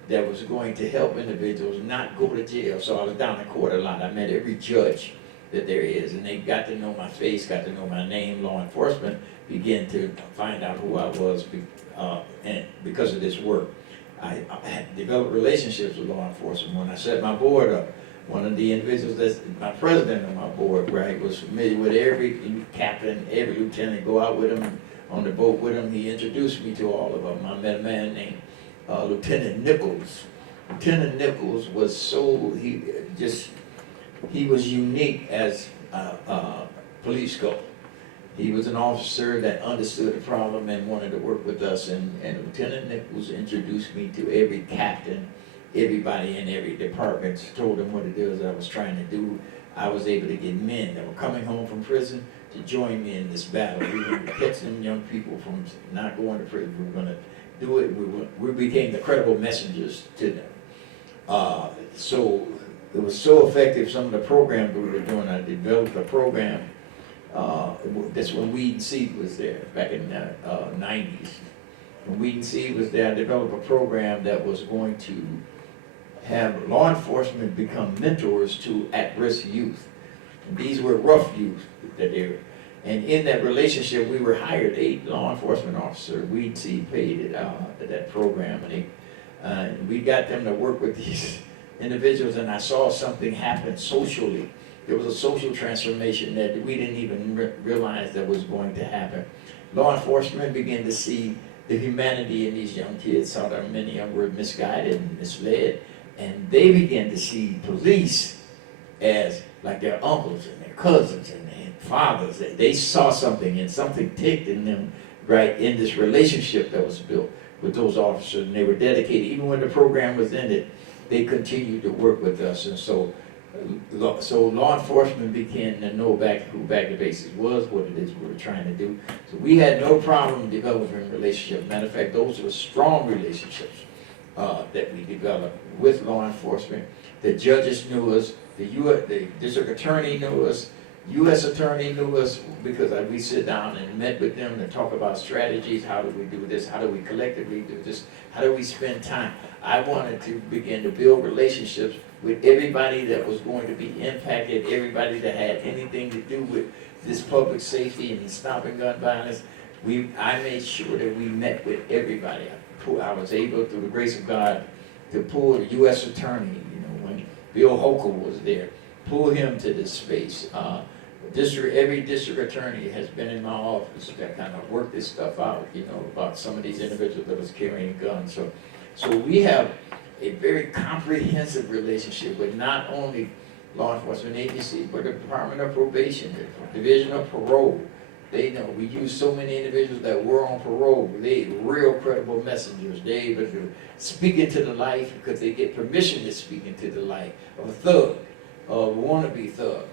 that was going to help individuals not go to jail. So I was down in court a lot. I met every judge that there is, and they got to know my face, got to know my name. Law enforcement began to find out who I was, and because of this work. I had developed relationships with law enforcement. When I set my board up, one of the individuals that's my president of my board, right, was familiar with every captain, every lieutenant, go out with him on the boat with him. He introduced me to all of them. I met a man named Lieutenant Nichols. Lieutenant Nichols was he was unique as a police scope. He was an officer that understood the problem and wanted to work with us, and Lieutenant Nichols introduced me to every captain, everybody in every department, told them what it is I was trying to do. I was able to get men that were coming home from prison to join me in this battle. We were catching young people from not going to prison. We were going to do it. We became the credible messengers to them. So it was so effective, some of the programs we were doing. I developed a program, that's when Weed and Seed was there, back in the 90s. When Weed and Seed was there, I developed a program that was going to have law enforcement become mentors to at-risk youth. And these were rough youth that they were. And in that relationship, we were hired 8 law enforcement officers. Weed and Seed paid it, that program. And we got them to work with these individuals, and I saw something happen socially. There was a social transformation that we didn't even realize that was going to happen. Law enforcement began to see the humanity in these young kids, saw that many of them were misguided and misled, and they began to see police as like their uncles and their cousins and their fathers. They saw something, and something ticked in them, right, in this relationship that was built with those officers, and they were dedicated. Even when the program was ended, they continued to work with us, and so law enforcement began to know who Back to Basics was, what it is we were trying to do. So we had no problem developing relationships. Matter of fact, those were strong relationships that we developed with law enforcement. The judges knew us, the district attorney knew us, U.S. Attorney knew us because we sit down and met with them to talk about strategies. How do we do this? How do we collectively do this? How do we spend time? I wanted to begin to build relationships with everybody that was going to be impacted, everybody that had anything to do with this public safety and stopping gun violence. I made sure that we met with everybody. I was able, through the grace of God, to pull the U.S. Attorney, when Bill Hochul was there, pull him to this space. Every district attorney has been in my office that kind of worked this stuff out, about some of these individuals that was carrying guns. So we have a very comprehensive relationship with not only law enforcement agencies, but the Department of Probation, the Division of Parole. They know we use so many individuals that were on parole. They real credible messengers. They're able to speak into the life because they get permission to speak into the life of a thug, of a wannabe thug.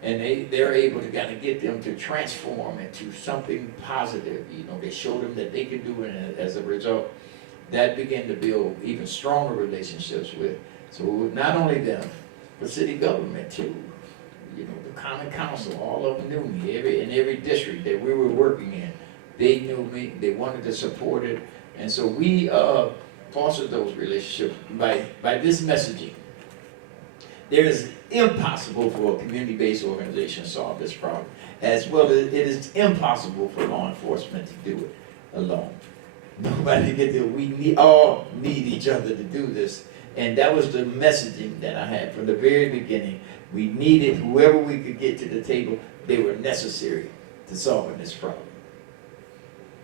And they're able to kind of get them to transform into something positive. They show them that they can do it, and as a result, that began to build even stronger relationships with. So not only them, but city government too. The common council, all of them knew me. In every district that we were working in, they knew me. They wanted to support it, and so we fostered those relationships by this messaging. It is impossible for a community-based organization to solve this problem, as well as it is impossible for law enforcement to do it alone. Nobody get there. We all need each other to do this, and that was the messaging that I had from the very beginning. We needed whoever we could get to the table. They were necessary to solving this problem.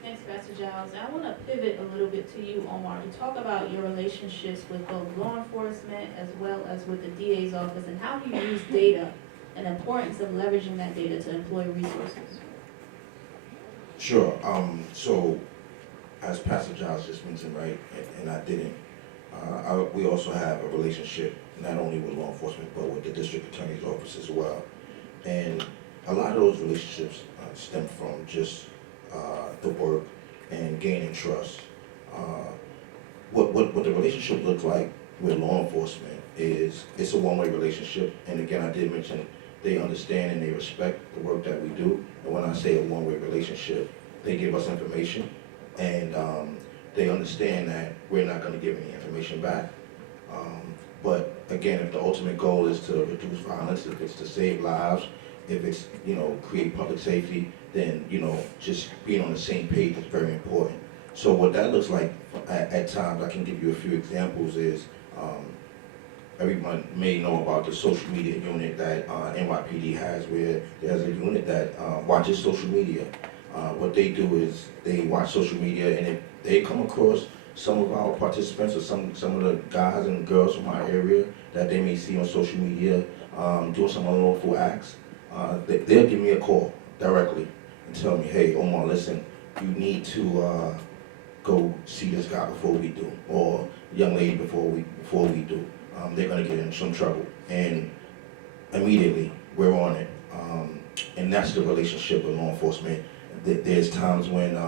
Thanks, Pastor Giles. I want to pivot a little bit to you, Omar, to talk about your relationships with both law enforcement as well as with the DA's office and how you use data and the importance of leveraging that data to employ resources. Sure. So, as Pastor Giles just mentioned, right, and I didn't, we also have a relationship not only with law enforcement but with the district attorney's office as well. And a lot of those relationships stem from just the work and gaining trust. What the relationship looks like with law enforcement is it's a one-way relationship. And again, I did mention they understand and they respect the work that we do. And when I say a one-way relationship, they give us information and they understand that we're not going to give any information back. But again, if the ultimate goal is to reduce violence, if it's to save lives, if it's, create public safety, then, just being on the same page is very important. So what that looks like at times, I can give you a few examples, is everyone may know about the social media unit that NYPD has, where there's a unit that watches social media. What they do is they watch social media, and if they come across some of our participants or some of the guys and girls from our area that they may see on social media doing some unlawful acts, they'll give me a call directly and tell me, hey, Omar, listen, you need to go see this guy before we do, or young lady before we do. They're gonna get in some trouble, and immediately we're on it. And that's the relationship with law enforcement. There's times when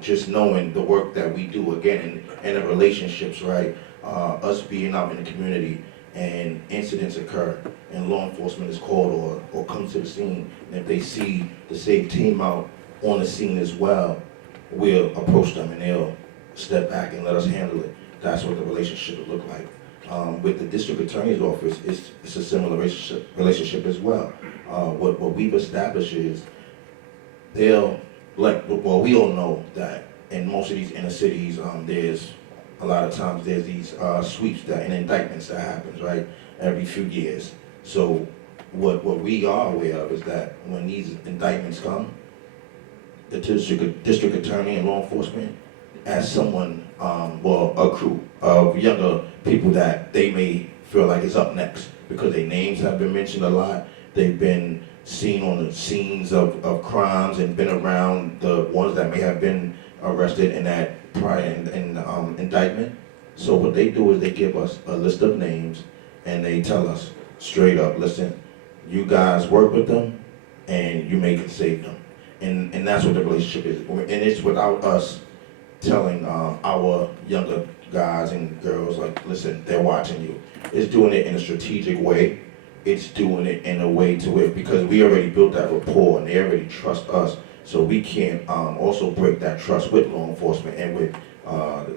just knowing the work that we do, again, and the relationships, right? Us being out in the community and incidents occur and law enforcement is called or comes to the scene, and if they see the SAFE team out on the scene as well, we'll approach them and they'll step back and let us handle it. That's what the relationship would look like. With the district attorney's office, it's a similar relationship as well. What we've established is we all know that in most of these inner cities, there's a lot of times there's these sweeps and indictments that happens, right, every few years. So what we are aware of is that when these indictments come, the district attorney and law enforcement, as someone, a crew of younger people that they may feel like is up next because their names have been mentioned a lot. They've been seen on the scenes of crimes and been around the ones that may have been arrested in that prior indictment. So what they do is they give us a list of names and they tell us straight up, listen, you guys work with them and you may can save them. And that's what the relationship is. And it's without us telling our younger guys and girls, like, listen, they're watching you. It's doing it in a strategic way it's doing it in a way to where, because we already built that rapport and they already trust us, so we can't also break that trust with law enforcement and with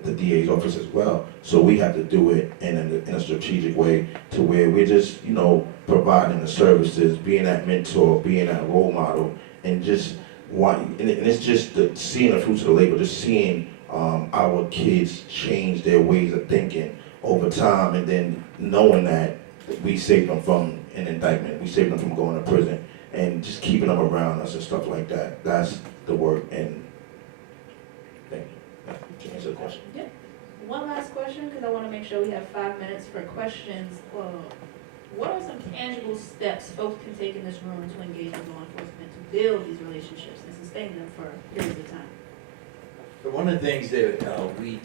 the DA's office as well. So we have to do it in a strategic way to where we're just, providing the services, being that mentor, being that role model, and just and it's just seeing the fruits of the labor, just seeing our kids change their ways of thinking over time, and then knowing that we saved them from an indictment, we saved them from going to prison, and just keeping them around us and stuff like that. That's the work, and thank you. To answer the question. Yeah. One last question, because I want to make sure we have 5 minutes for questions. What are some tangible steps folks can take in this room to engage with law enforcement to build these relationships and sustain them for periods of time? But one of the things that we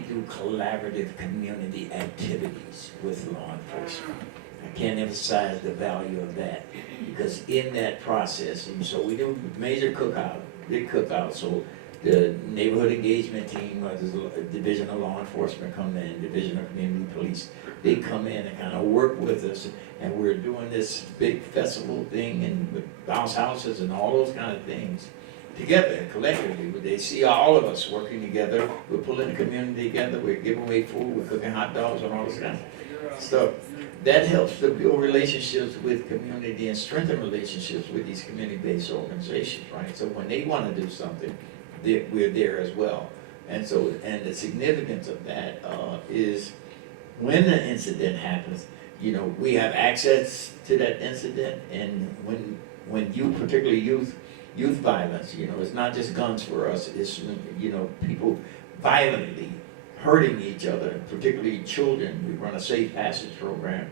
do collaborative community activities with law enforcement. I can't emphasize the value of that, because in that process, and so we do major cookout, big cookout, so the neighborhood engagement team, the Division of Law Enforcement come in, Division of Community Police, they come in and kind of work with us, and we're doing this big festival thing and with bounce houses and all those kind of things together collectively. They see all of us working together, we're pulling the community together, we're giving away food, we're cooking hot dogs and all this kind of stuff. That helps to build relationships with community and strengthen relationships with these community-based organizations, right? So when they want to do something, we're there as well. And so, and the significance of that is when the incident happens, we have access to that incident, and when youth, particularly youth violence, it's not just guns for us, it's, people violently hurting each other, particularly children. We run a safe passage program.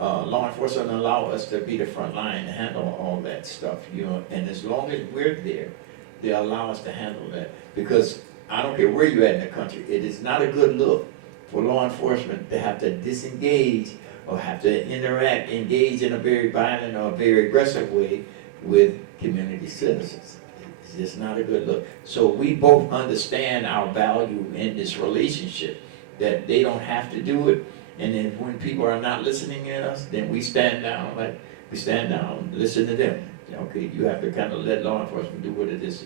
Law enforcement allow us to be the front line and handle all that stuff, and as long as we're there, they allow us to handle that. Because I don't care where you're at in the country, it is not a good look for law enforcement to have to disengage or have to engage in a very violent or very aggressive way with community citizens. It's just not a good look. So we both understand our value in this relationship, that they don't have to do it, and then when people are not listening to us, then we stand down, listen to them. Okay, you have to kind of let law enforcement do what it is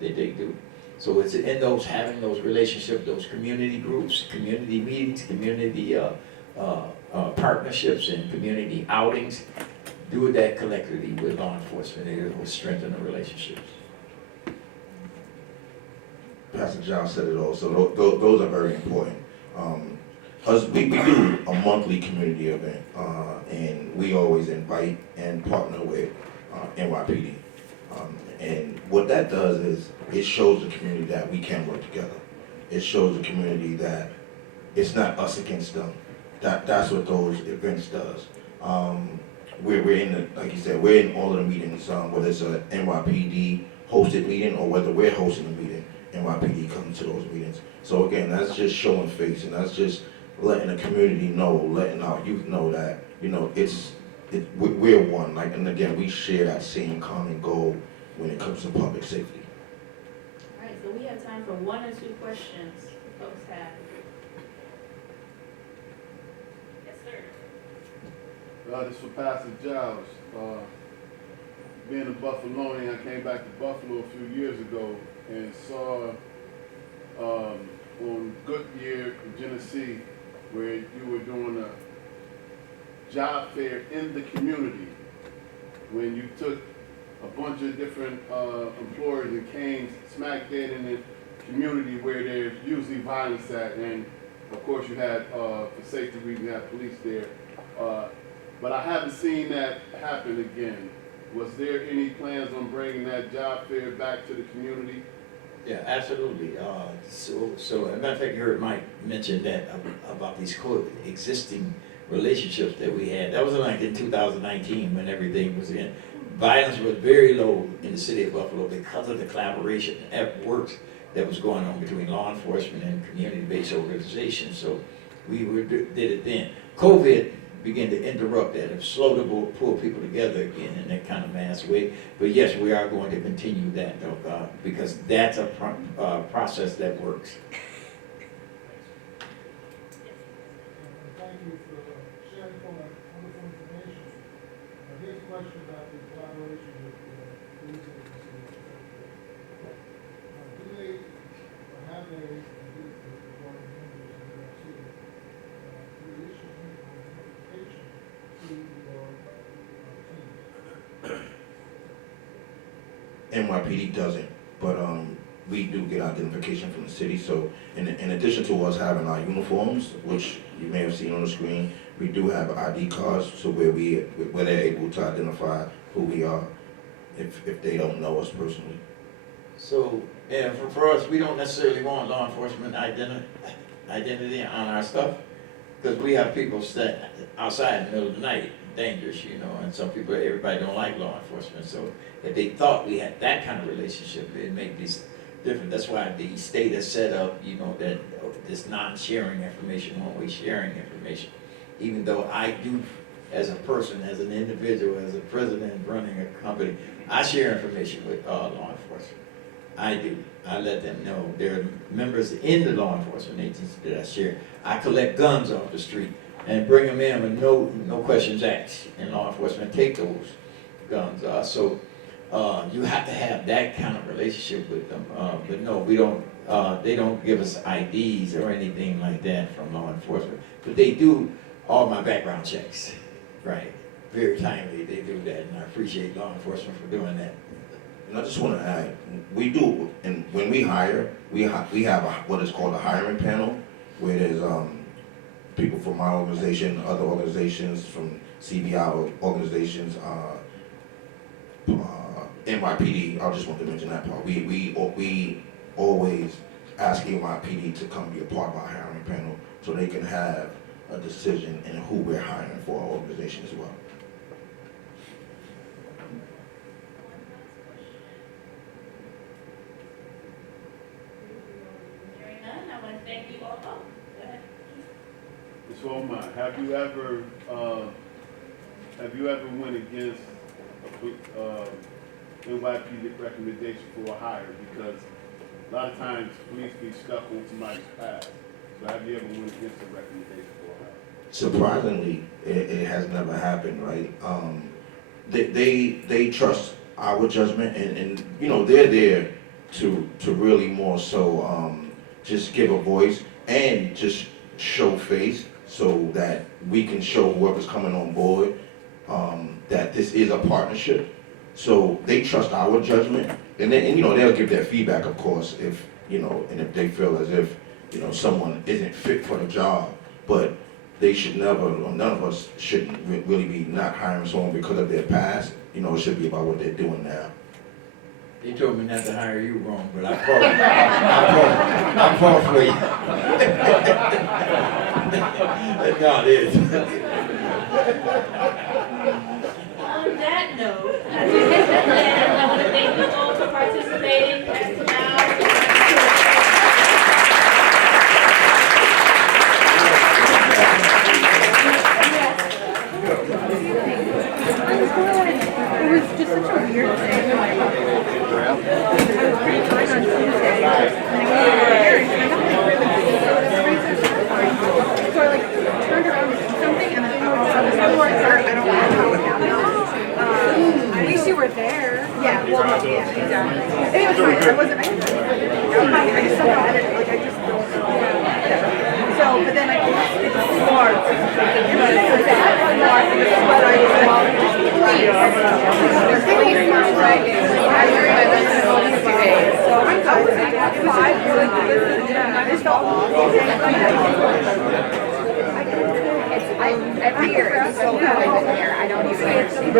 that they do. So it's in those, having those relationships, those community groups, community meetings, community partnerships, and community outings. Do that collectively with law enforcement, and it will strengthen the relationships. Pastor John said it also. Those are very important. We do a monthly community event, and we always invite and partner with NYPD. And what that does is it shows the community that we can work together. It shows the community that it's not us against them. That's what those events does. We're in like you said, we're in all of the meetings, whether it's a NYPD hosted meeting or whether we're hosting a meeting, NYPD comes to those meetings. So again, that's just showing face, and that's just letting the community know, letting our youth know that, we're one. And again, we share that same common goal when it comes to public safety. All right, so we have time for 1 or 2 questions folks have. Yes, sir. This for Pastor Giles. Being a Buffalonian, I came back to Buffalo a few years ago and saw on Goodyear in Genesee where you were doing a job fair in the community when you took a bunch of different employers and came smack dead in the community where there's usually violence at, and of course you had, for safety reasons, you had police there. But I haven't seen that happen again. Was there any plans on bringing that job fair back to the community? Yeah, absolutely. So as a matter of fact, you heard Mike mention that about these existing relationships that we had. That was like in 2019 when everything was in. Violence was very low in the city of Buffalo because of the collaboration at work that was going on between law enforcement and community-based organizations. So we did it then. COVID began to interrupt that and slow to pull people together again in that kind of mass way. But yes, we are going to continue that though, because that's a process that works. Thank you for sharing from a wonderful NYPD doesn't, but we do get identification from the city. So in addition to us having our uniforms, which you may have seen on the screen, we do have ID cards, so where they're able to identify who we are if they don't know us personally. So, yeah, for us, we don't necessarily want law enforcement identity on our stuff, because we have people that outside in the middle of the night, dangerous, you know, and some people, everybody don't like law enforcement, so if they thought we had that kind of relationship, it'd make this different. That's why the state has set up, you know, that this non-sharing information, one-way sharing information, even though I do, as a person, as an individual, as a president running a company, I share information with law enforcement. I do. I let them know. There are members in the law enforcement agency that I share. I collect guns off the street and bring them in with no questions asked. And law enforcement take those guns. So you have to have that kind of relationship with them. But no, we don't. They don't give us IDs or anything like that from law enforcement. But they do all my background checks. Right. Very timely. They do that, and I appreciate law enforcement for doing that. And I just want to add, we do, and when we hire, we have what is called a hiring panel, where there's people from my organization, other organizations, from CBI organizations, NYPD. I just want to mention that part. We always ask NYPD to come be a part of our hiring panel, so they can have a decision in who we're hiring for our organization as well. Hearing none, I want to thank you all. Oh, go ahead. Ms. Omar, have you ever went against NYPD recommendation for a hire? Because a lot of times police be stuck on somebody's past. So have you ever went against a recommendation for a hire? Surprisingly, it has never happened, right? They trust our judgment, and you know, they're there to really more so just give a voice and just show face, so that we can show whoever's coming on board that this is a partnership. So they trust our judgment, and then, you know, they'll give their feedback, of course, if, you know, and if they feel as if, you know, someone isn't fit for the job. But they should never, or none of us shouldn't really be not hiring someone because of their past. You know, it should be about what they're doing now. They told me not to hire you wrong, but I fought for you. No, it is. On that note, I want to thank you all for participating. Pass them It was just such a weird thing. I was pretty fine on Tuesday, and I went to the parents, and I got like really sick. So I like turned around to do something, and I don't know how it happened. At least you were there. Yeah, well, yeah, exactly. And it was fine. I just somehow had it, like, I just don't know. Yeah. So, but then I it's smart. And then it was that smart, and this is what I was like, just please. So I'm good. It was really good. I just felt Every year, it's so good there. I don't even understand.